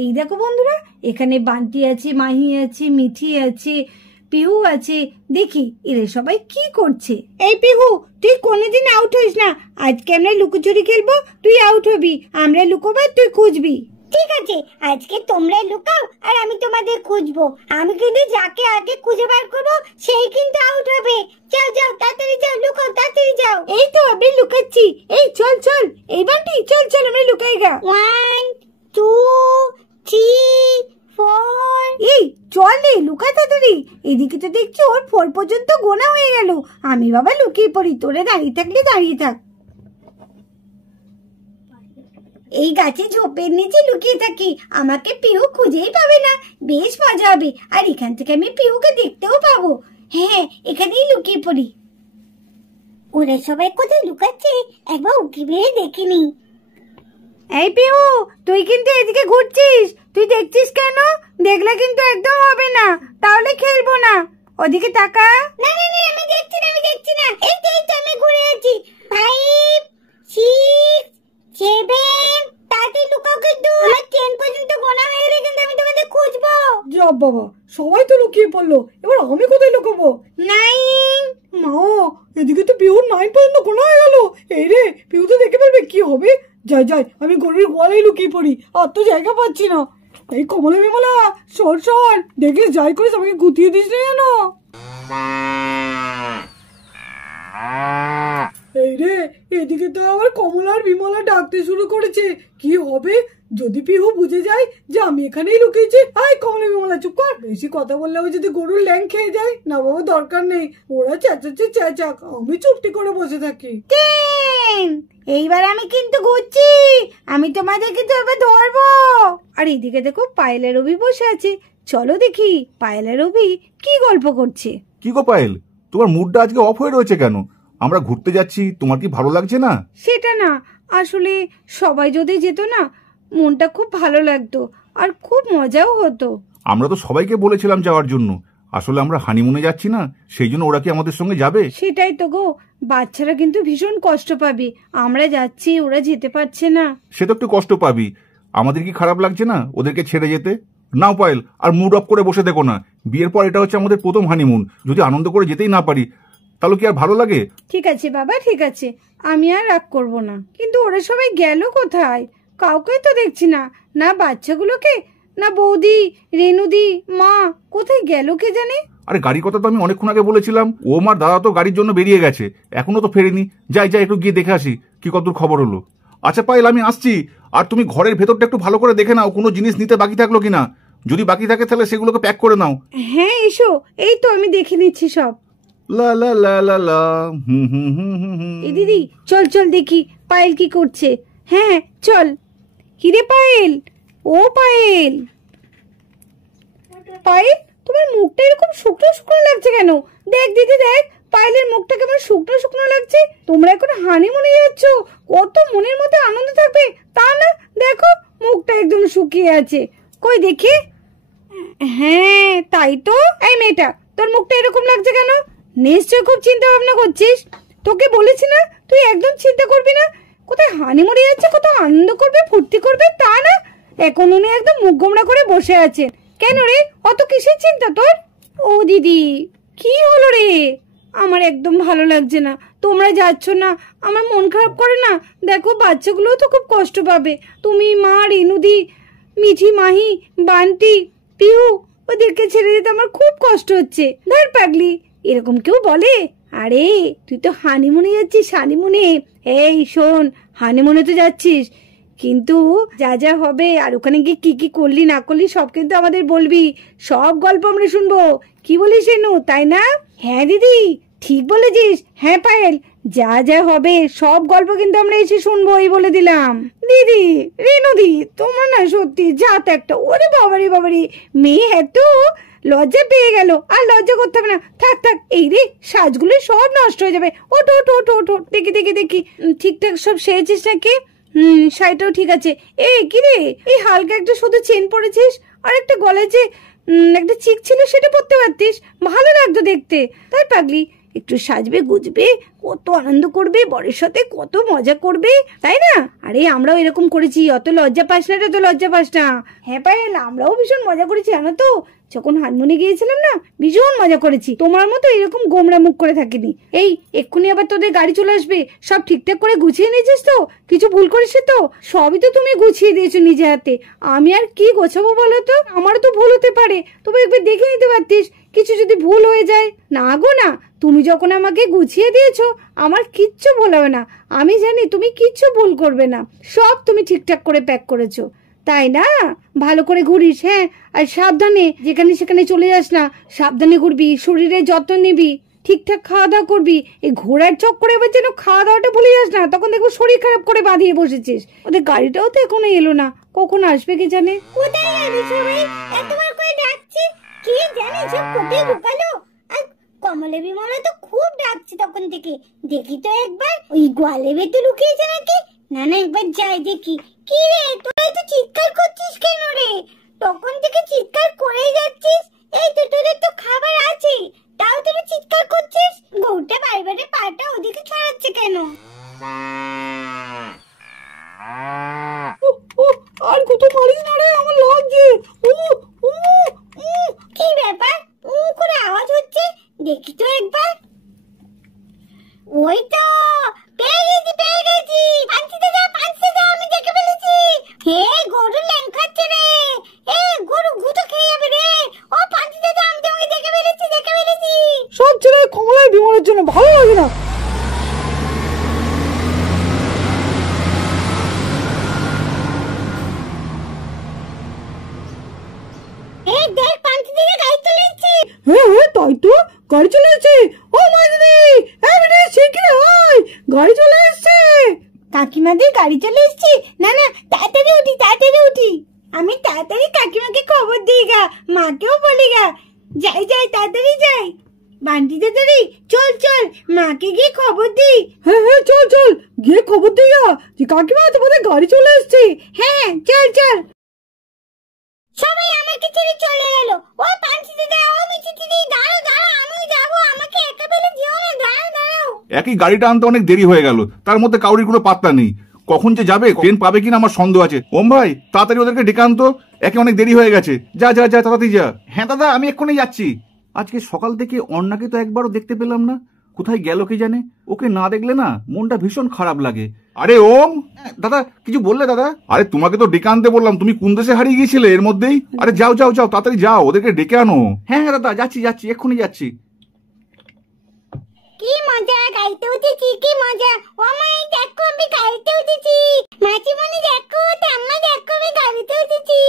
এই দেখো বন্ধুরা, এখানে বান্টি আছে, মাহি আছে, মিঠি আছে, পিহু আছে। দেখি এরা সবাই কি করছে। এই পিহু, তুই কোনোদিন আউট হইস না। আজকে আমরা লুকোচুরি খেলবো, তুই আউট হবি। আমরা লুকোবো, তুই খুঁজবি। ঠিক আছে, আজকে তোমরা লুকাও আর আমি তোমাদের খুঁজবো। আমি কিন্তু যাকে আগে খুঁজে বার করবো সেই কিন্তু আউট হবে। যাও যাও, তাড়াতাড়ি যাও, লুকাও, তাড়াতাড়ি যাও। এই তো আমি লুকাচ্ছি। এই চল চল, এই বান্টি চল চল, আমরা লুকাই গা। 1 2 3 4। এই চল রে, লুকা তাড়াতাড়ি। এদিকে তো দেখছি ওর 4 পর্যন্ত গোনা হয়ে গেল। আমি বাবা লুকিয়ে পড়ি, তোরে দাঁড়িয়ে থাকলে দাঁড়িয়ে থাক। এই গাছে ঝোপের নিচে লুকিয়ে থাকি, আমাকে পিহু খুঁজেই পাবে না। বেশ মজা হবে, আর এখান থেকে আমি পিহুকে দেখতেও পাবো। হ্যাঁ, এখানেই লুকিয়ে পড়ি। ওরা সবাই কোথায় লুকাচ্ছে একবার উকি মেরে দেখিনি। এই পিহু, তুই কিন্তু এদিকে ঘুরছিস, তুই দেখছিস কেন? দেখলে কিন্তু একদম হবে না, তাহলে খেলবো না। ওদিকে তাকা। না না না, আমি দেখছি না, আমি দেখছি না। এই তো আমি ঘুরে আছি। 5 6 7। তাড়াতাড়ি লুকাও, কিন্তু আমার 10 পর্যন্ত গোনা হয়ে গেলে কিন্তু আমি তোমাদের খুঁজবো। যা বাবা, সবাই তো লুকিয়ে পড়লো, এবার আমি কোথায় লুকাবো? 9। মা, এদিকে তো পিহু 9 পর্যন্ত গোনা হয়ে গেল। এই রে, পিহু তো দেখে ফেলবে, কি হবে? যাই যাই, আমি গরুর গোয়ালেই লুকিয়ে পড়ি, আর তো জায়গা পাচ্ছি না। এই কমলা বিমলা, সর সর, দেখলে যাই করিস আমাকে গুতিয়ে দিস না যেন। এই রে, এদিকে তো আবার কমলার বিমলা ডাকতে শুরু করেছে। কি হবে যদি পিহু বুঝে যায় যে আমি এখানেই লুকিয়েছি? আয় কমলা বিমলা, চুপ কর। বেশি কথা বললে আমি যদি গরুর ল্যাং খেয়ে যায়, না বাবা দরকার নেই। ওরা চেঁচাচ্ছে চেঁচাক, আমি চুপটি করে বসে থাকি। 10। এইবার আমি কিন্তু ঘুরছি, আমি তোমাদেরকে তো এবার ধরবো। আর এইদিকে দেখো পায়েলের রবি বসে আছে। চলো দেখি পায়েলের রবি কি গল্প করছে। কি গো পায়েল, তোমার মুডটা আজকে অফ হয়ে রয়েছে কেন? আমরা ঘুরতে যাচ্ছি, তোমার কি ভালো লাগছে না? সেটা না, আসলে সবাই যদি যেত না, মনটা খুব ভালো লাগতো আর খুব মজাও হতো। আমরা তো সবাইকে বলেছিলাম যাওয়ার জন্য। আসলে আমরা হানিমুনে যাচ্ছি না, সেই জন্য ওরা কি আমাদের সঙ্গে যাবে? সেটাই তো গো, বাচ্চারা কিন্তু ভীষণ কষ্ট পাবে। আমরা যাচ্ছি, ওরা যেতে পারছে না। সে তো একটু কষ্ট পাবি, আমাদের কি খারাপ লাগছে না ওদেরকে ছেড়ে যেতে? নাও পায়েল, আর মুড অফ করে বসে দেখো না। বিয়ের পর এটা হচ্ছে আমাদের প্রথম হানিমুন, যদি আনন্দ করে যেতেই না পারি তাহলে কি আর ভালো লাগে? ঠিক আছে বাবা, ঠিক আছে, আমি আর রাগ করবো না। কিন্তু ওরা সবাই গেল কোথায়? কাউকে তো দেখছি না, না বাচ্চাগুলোকে, না বৌদি, রেনুদি, মা কোথায় গেল কে জানে। আরে গাড়ির কথা তো আমি অনেকক্ষণ আগে বলেছিলাম। ও মার দাদা তো গাড়ির জন্য বেরিয়ে গেছে, এখনো তো ফেরেনি। যাই যাই, একটু গিয়ে দেখে আসি কি কতদূর খবর হলো। আচ্ছা পায়েল, আমি আসছি। আর তুমি ঘরের ভেতরটা একটু ভালো করে দেখে নাও, কোনো জিনিস নিতে বাকি থাকলো কিনা। যদি বাকি থাকে তাহলে সেগুলোকে প্যাক করে নাও। হ্যাঁ এসো, এই তো আমি দেখে নিচ্ছি সব। লা লা লা লা লা, হুম হুম হুম হুম হুম। এই দিদি, চল চল দেখি পায়েল কি করছে। হ্যাঁ চল। কিরে পায়েল, ও পায়েল, পায়েল তোমার মুখটা এরকম শুকনো শুকনো লাগছে কেন? দেখ দিদি দেখ, পায়েলের মুখটা কেমন শুকনো শুকনো লাগছে। তোমরা এখন হানিমুনে যাচ্ছ, কত মনের মধ্যে আনন্দ থাকবে, তা না? দেখো মুখটা একদম শুকিয়ে আছে। কই দেখি। হ্যাঁ তাই তো। এই মেয়েটা, তোর মুখটা এরকম লাগছে কেন? নিশ্চয় খুব চিন্তা ভাবনা করছিস। তোকে বলেছি না তুই একদম চিন্তা করবি না। কোথায় হানিমুনে যাচ্ছে, কত আনন্দ করবে, ফুর্তি করবে, তা না? এখন উনি একদম মুখ গোমড়া করে বসে আছেন। কেন রে, অত কিসের চিন্তা তোর? ও দিদি, কি হলো রে? আমার একদম ভালো লাগছে না, তোমরা যাচ্ছ না, আমার মন খারাপ করে না। দেখো বাচ্চাগুলোও তো খুব কষ্ট পাবে। তুমি, মা, রেনুদি, মিঠি, মাহি, বান্টি, পিহু, ওদেরকে ছেড়ে যেতে আমার খুব কষ্ট হচ্ছে। ধর পাগলি, এরকম কেউ বলে? আরে তুই তো হানিমুনে যাচ্ছিস, হানিমুনে। এই শোন, হানিমুনে তো যাচ্ছিস, কিন্তু যা যা হবে আর ওখানে গিয়ে কি কি করলি না করলি সব কিন্তু আমাদের বলবি। সব গল্প আমরা শুনবো। কি বলিস রেনু, তাই না? হ্যাঁ দিদি, ঠিক বলেছিস। হ্যাঁ পায়েল, যা যা হবে সব গল্প কিন্তু আমরা এসে শুনবো, এই বলে দিলাম। দিদি, রেনুদি, তোমরা না সত্যি জাত একটা। ওরে বাবারি বাবারি, মেয়ে এত লজ্জা পেয়ে গেল, আর লজ্জা করতে হবে না। থাক থাক, এই রে সাজগুলো সব নষ্ট হয়ে যাবে। ওঠ ওঠ ওঠ ওঠ ওঠ, দেখি দেখি দেখি ঠিকঠাক সব সেরেছিস নাকি? শাড়িটাও ঠিক আছে। এই কি রে, এই হালকা একটা শুধু চেন পরেছিস, আর একটা গলায় যে একটা চিক ছিল সেটা পরতে পারতিস, ভালো লাগতো দেখতে। তাই পাগলি, একটু সাজবে গুজবে, কত আনন্দ করবে, বরের সাথে কত মজা করবে, তাই না? আরে আমরাও এরকম করেছি, অত লজ্জা পাস না রে, তো লজ্জা পাস না। হ্যাঁ পায়েল, আমরাও ভীষণ মজা করেছি জানো তো, যখন হারমোনি গিয়েছিলাম না, ভীষণ মজা করেছি। তোমার মতো এরকম গোমরা মুখ করে থাকিনি। এই এক্ষুনি আবার তোদের গাড়ি চলে আসবে, সব ঠিকঠাক করে গুছিয়ে নিয়েছিস তো? কিছু ভুল করিস তো? সবই তো তুমি গুছিয়ে দিয়েছো নিজে হাতে, আমি আর কি গোছাবো বলো তো? আমারও তো ভুল হতে পারে, তবে একবার দেখে নিতে পারতিস কিছু যদি ভুল হয়ে যায়। না গো না, তুমি যখন আমাকে গুছিয়ে দিয়েছো আমার কিচ্ছু ভুল হবে না। আমি জানি তুমি কিচ্ছু ভুল করবে না, সব তুমি ঠিকঠাক করে প্যাক করেছো, তাই না? ভালো করে ঘুরিস, হ্যাঁ, আর সাবধানে যেখানে সেখানে চলে যাস না, সাবধানে ঘুরবি, শরীরের যত্ন নিবি, ঠিকঠাক খাওয়া দাওয়া করবি। এই ঘোড়ার চক্করে এবার যেন খাওয়া দাওয়াটা ভুলে যাস না, তখন দেখবো শরীর খারাপ করে বাঁধিয়ে বসেছিস। ওদের গাড়িটাও তো এখনো এলো না, কখন আসবে কে জানে। কোথায় গেলি সবাই? এতবার করে ডাকছে, কে জানে সব কোথায় লুকালো। আর কমলা বিমলা তো খুব ডাকছে তখন থেকে, দেখি তো একবার ওই গোয়ালে ভেতর লুকিয়েছে নাকি। না না, একবার যাই দেখি। কি রে, তোরা তো চিৎকার করছিস কেন রে? তখন থেকে চিৎকার করেই যাচ্ছিস। এই তো তোদের তো খাবার আছে, তাও তোরা চিৎকার করছিস। বউটা বারবারে পাটা ওদিকে ছড়াচ্ছে কেন? আর কত মারিস না রে, আমার লাগছে। কি ব্যাপার, করে আওয়াজ হচ্ছে, দেখি তো একবার। ওই তো পেয়ে গেছি, পাঁচতে যা, আমি দেখে ফেলেছি। হে গরু ল্যাং খাচ্ছে রে, এ গরু গুঁতো খেয়ে যাবে রে। ও পাঁচতে যা, আমি তোমাকে দেখে ফেলেছি। সব ছেলে কমলার বিমলের জন্য ভালো লাগে না। দেখ পাঁচতে যা গাড়ি চলে এসেছে। হ্যাঁ হ্যাঁ, তাই তো, গাড়ি চলে এসেছে। ও মা দিদি, শিগগির আয়, গাড়ি চলে এসেছে। কাকিমাদের গাড়ি চলে এসেছে। না না, তাড়াতাড়ি উঠি। আমি তাড়াতাড়ি কাকিমাকে খবর দিই গা, মাকেও বলি গা। যাই তাড়াতাড়ি যাই। বান্টি দাদারি, চল মাকে গিয়ে খবর দিই। হ্যাঁ হ্যাঁ, চল গিয়ে খবর দিই যে কাকিমা তোমাদের গাড়ি চলে এসেছে। হ্যাঁ চল। সবাই আমাকে ছেড়ে চলে গেল। ও পাঁচি দাদা, ও মিঠি দিদি, দাঁড়াও, আমিও যাবো, আমাকে একা ফেলে যেও না, দাঁড়াও। একই গাড়িটা আনতে অনেক দেরি হয়ে গেল, তার মধ্যে কাউরির কোনো পাত্তা নেই। কখন যে যাবে, ট্রেন পাবে কিনা আমার সন্দেহ আছে। ওম ভাই, তাড়াতাড়ি ওদেরকে ডেকে আনতো, একে অনেক দেরি হয়ে গেছে। যা তাড়াতাড়ি যা। হ্যাঁ দাদা, আমি এক্ষুনি যাচ্ছি। আজকে সকাল থেকে অন্নাকে তো একবারও দেখতে পেলাম না, কোথায় গেল কি জানে। ওকে না দেখলে না মনটা ভীষণ খারাপ লাগে। আরে ওম দাদা, কিছু বললে দাদা? আরে তোমাকে তো ডেকে আনতে বললাম, তুমি কোন দেশে হারিয়ে গিয়েছিলে এর মধ্যেই? আরে যাও তাড়াতাড়ি যাও, ওদেরকে ডেকে আনো। হ্যাঁ দাদা, যাচ্ছি, এক্ষুনি যাচ্ছি। কি মজা, গাড়িতে উঠেছি, কি মজা। ও মা, দেখো আমি গাড়িতে উঠেছি। মাসিমণি দেখো, ঠাম্মা দেখো, আমি গাড়িতে উঠেছি।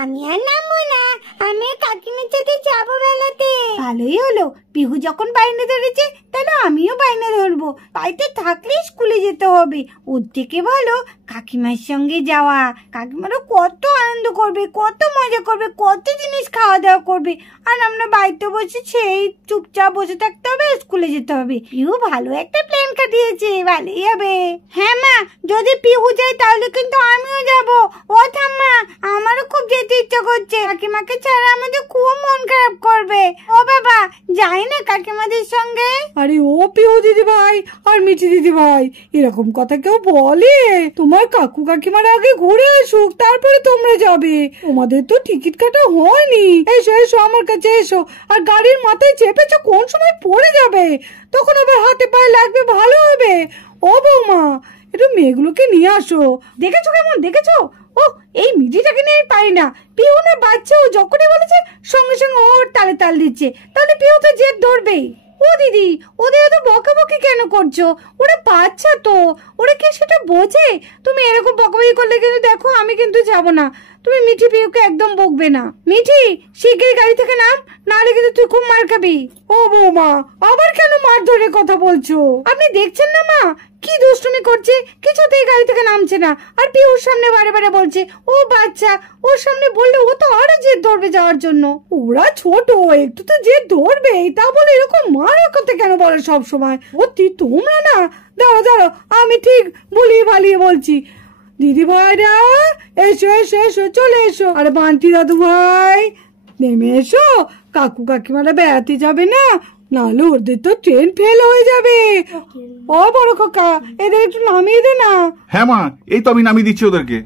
আমি আর নামবো না, আমি কাকিমার সাথে যাবো বেলাতে। ভালোই হলো, পিহু যখন বাইরে ধরেছে তাহলে আমিও বাইরে ধরবো। বাড়িতে থাকলে স্কুলে যেতে হবে, ওর থেকে ভালো কাকিমার সঙ্গে যাওয়া। কাকিমারও কত আনন্দ করবে, কত মজা করবে, কত জিনিস খাওয়া দাওয়া করবে। আর আমরা বাড়িতে বসে সেই চুপচাপ বসে থাকতে হবে, স্কুলে যেতে হবে। পিহু ভালো একটা প্ল্যান কাটিয়েছে, ভালোই হবে। হ্যাঁ মা, যদি পিহু যায় তাহলে কিন্তু আমিও যাব। ও ঠাম্মা, আমারও খুব যেতে ইচ্ছা করছে, কাকিমাকে ছাড়া আমাদের খুব মন খারাপ করবে। ও বাবা, যাই না কাকিমাদের সঙ্গে। আরে ও পিহু দিদি ভাই আর মিঠি দিদি ভাই, এরকম কথা কেউ বলে? তোমার কাকু কাকিমার আগে ঘুরে আসুক, তারপরে তোমরা যাবে। তোমাদের তো টিকিট কাটা হয়নি। এসো আমার কাছে এসো। আর গাড়ির মাথায় চেপেছো, কোন সময় পড়ে যাবে, তখন আবার হাতে পায়ে লাগবে, ভালো হবে। ও বৌমা, একটু মেয়েগুলোকে নিয়ে আসো। দেখেছো কেমন, দেখেছো? ও এই মিঠিটাকে নিয়ে আমি পারি না। পিহু না বাচ্চা, ও যখনই বলেছে সঙ্গে সঙ্গে ওর তালে তাল দিচ্ছে, তাহলে পিহু তো জেদ ধরবেই। ও দিদি, ওদের এত বকাবকি কেন করছো? ওরা বাচ্চা তো, ওরা কি সেটা বোঝে? তুমি এরকম বকাবকি করলে কিন্তু দেখো আমি কিন্তু যাব না। তুমি মিঠি পিহুকে একদম বকবে না। মিঠি, শিগগিরই গাড়ি থেকে নাম, নাহলে কিন্তু তুই খুব মার খাবি। ও বৌমা, আবার কেন মার ধরে কথা বলছো? আপনি দেখছেন না মা কি দুষ্টুমি করছে, কিছুতেই গাড়ি থেকে নামছে না। আর পিহুর সামনে বারে বারে বলছে ও বাচ্চা, ওর সামনে বললে ও তো আরো জেদ ধরবে যাওয়ার জন্য। ওরা ছোট, একটু তো জেদ ধরবে, তা বলে এরকম মারার কথা কেন বলে সব সময়? তোমরা না, দাঁড়ো, আমি ঠিক ভুলিয়ে ভালিয়ে বলছি। দিদি ভাইরা এসো, চলে এসো। আরে বান্টি দাদু ভাই, নেমে এসো, কাকু কাকিমারা বেড়াতে যাবে না, নাহলে ওদের তো ট্রেন ফেল হয়ে যাবে। ও বড় খোকা, এদের একটু নামিয়ে দে না। হ্যাঁ মা, এই তো আমি নামিয়ে দিচ্ছি ওদেরকে।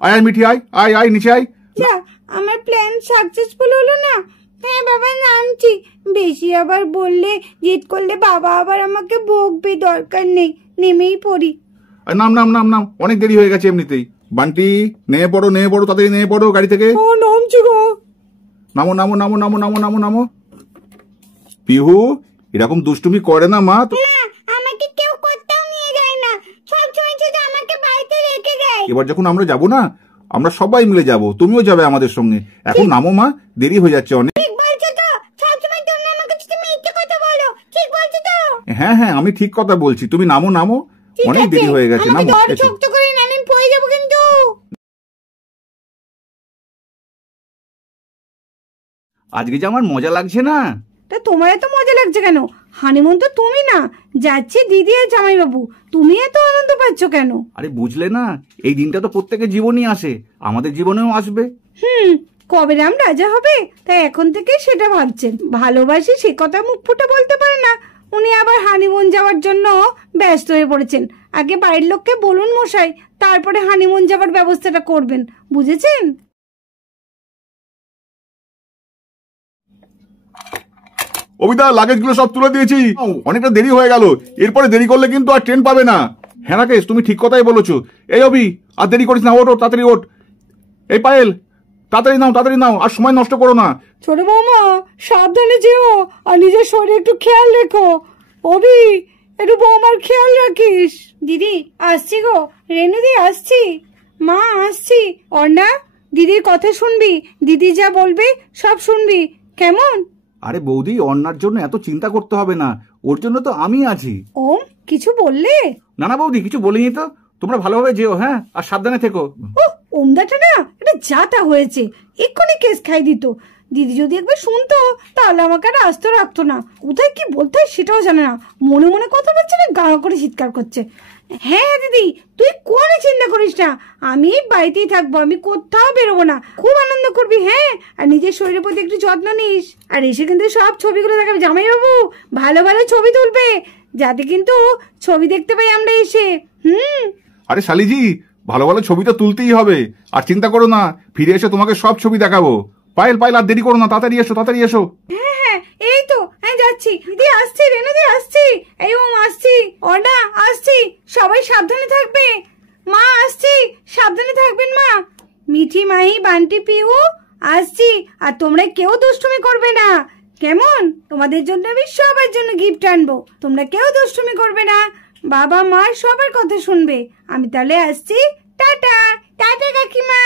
আয় আয় মিঠি, আয় আয় আয় নিচে আয়। যা, আমার প্ল্যান সাকসেসফুল হলো না? হ্যাঁ বাবা, নামছি। বেশি আবার বললে, জিদ করলে বাবা আবার আমাকে বকবে, দরকার নেই, নেমেই পড়ি। নাম নাম নাম নাম, অনেক দেরি হয়ে গেছে এমনিতেই। বান্টি নেমে পড়ো, নেমে পড়ো, তাড়াতাড়ি নেমে পড়ো গাড়ি থেকে। ও নামছি গো। নামো নামো নামো নামো নামো নামো নামো। পিহু এরকম দুষ্টুমি করে না মা। না, আমাকে কেউ কোথাও নিয়ে যায় না, সব সময় শুধু আমাকে বাড়িতে রেখে দেয়। এবার যখন আমরা যাব না, আমরা সবাই মিলে যাব, তুমিও যাবে আমাদের সঙ্গে। এখন নামো মা, দেরি হয়ে যাচ্ছে অনেক। ঠিক বলছো তো? সবসময় তুমি আমাকে শুধু মিথ্যে কথা বলো, ঠিক বলছো তো? হ্যাঁ হ্যাঁ, আমি ঠিক কথা বলছি, তুমি নামো নামো, অনেক দেরি হয়ে গেছে। নামো এসো। শক্ত করে নামি, পড়ে যাবো কিন্তু। আজকে যে আমার মজা লাগছে না। তা তোমার এত মজা লাগছে কেন? হানিমুন তো তুমি না, যাচ্ছে দিদি আর জামাইবাবু, তুমি এত আনন্দ পাচ্ছ কেন? আরে বুঝলে না, এই দিনটা তো প্রত্যেকের জীবনই আসে, আমাদের জীবনেও আসবে। কবে রাম রাজা হবে, তাই এখন থেকে সেটা ভাবছেন। ভালোবাসি সে কথা মুখ ফুটে বলতে পারে না, উনি আবার হানিমুন যাওয়ার জন্য ব্যস্ত হয়ে পড়েছেন। আগে বাড়ির লোককে বলুন মশাই, তারপরে হানিমুন যাওয়ার ব্যবস্থাটা করবেন, বুঝেছেন? অবিদা, লাগেজগুলো সব তুলে দিয়েছি, অনেকটা দেরি হয়ে গেল, এরপরে দেরি করলে কিন্তু আর ট্রেন পাবে না। হ্যাঁ রাকেশ, তুমি ঠিক কথাই বলেছো। এই অবি, আর দেরি করিস না, ওঠ ওঠ, তাড়াতাড়ি ওঠ। এই পায়েল, তাড়াতাড়ি নাও, আর সময় নষ্ট করো না। ছোট বৌমা, সাবধানে যেও, আর নিজের শরীরে একটু খেয়াল রেখো। অবি, একটু বৌমার খেয়াল রাখিস। দিদি আসছি গো, রেনুদি আসছি, মা আসছি। অর্ণা, দিদির কথা শুনবি, দিদি যা বলবে সব শুনবি, কেমন? আরে বৌদি, অন্যার জন্য এত চিন্তা করতে হবে না, ওর জন্য তো আমি আছি। ওম, কিছু বললে? না না বৌদি, কিছু বলিনি তো। তোমরা ভালোভাবে যেও, হ্যাঁ, আর সাবধানে থেকো। ওমদাটা না, এটা যাতা হয়েছে, এক্ষুনি কেস খাই দিত। দিদি যদি একবার শুনতো, তাহলে আমাকে আর আস্ত রাখতো না। কোথায় কি বলতে হয় সেটাও জানে না, মনে মনে কথা বলছে না, গাঁড় করে চিৎকার করছে। হ্যাঁ দিদি, তুই কোনো চিন্তা করিস না, আমি বাড়িতেই থাকবো, আমি কোথাও বেরোবো না। খুব আনন্দ করবি, হ্যাঁ, আর নিজের শরীরের প্রতি একটু যত্ন নিস। আর এসে কিন্তু সব ছবিগুলো দেখাবে জামাইবাবু, ভালো ভালো ছবি তুলবে, যাতে কিন্তু ছবি দেখতে পাই আমরা এসে। আরে শালিজি, ভালো ভালো ছবি তো তুলতেই হবে, আর চিন্তা করো না, ফিরে এসে তোমাকে সব ছবি দেখাবো। পায়েল পায়েল, আর দেরি করো না, তাড়াতাড়ি এসো, তাড়াতাড়ি এসো। হ্যাঁ, এই তো আমি যাচ্ছি। দিদি আসছি, রেনুদি আসছি, এই ওম আসছি, অর্ণা আসছি, সবাই সাবধানে থাকবে। মা আসছি, সাবধানে থাকবেন মা। মিঠি, মাহি, বান্টি, পিহু আসছি, আর তোমরা কেউ দুষ্টুমি করবে না, কেমন? তোমাদের জন্য আমি সবার জন্য গিফট আনবো, তোমরা কেউ দুষ্টুমি করবে না, বাবা মা সবার কথা শুনবে। আমি তাহলে আসছি, টাটা। টাটা কাকিমা।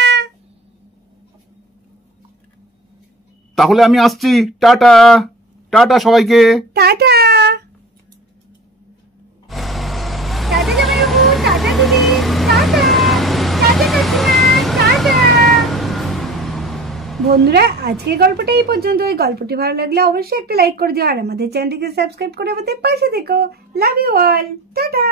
তাহলে আমি আসছি, টাটা। টাটা সবাইকে। টাটা। টাটা জামাইবাবু, টাটা দিদি, টাটা। টাটা কাকিমা, টাটা। বন্ধুরা, আজকের গল্পটা এই পর্যন্ত। এই গল্পটি ভালো লাগলে অবশ্যই একটা লাইক করে দিও, আর আমাদের চ্যানেলটিকে সাবস্ক্রাইব করে আমাদের পাশে থেকো। Love you all, tata.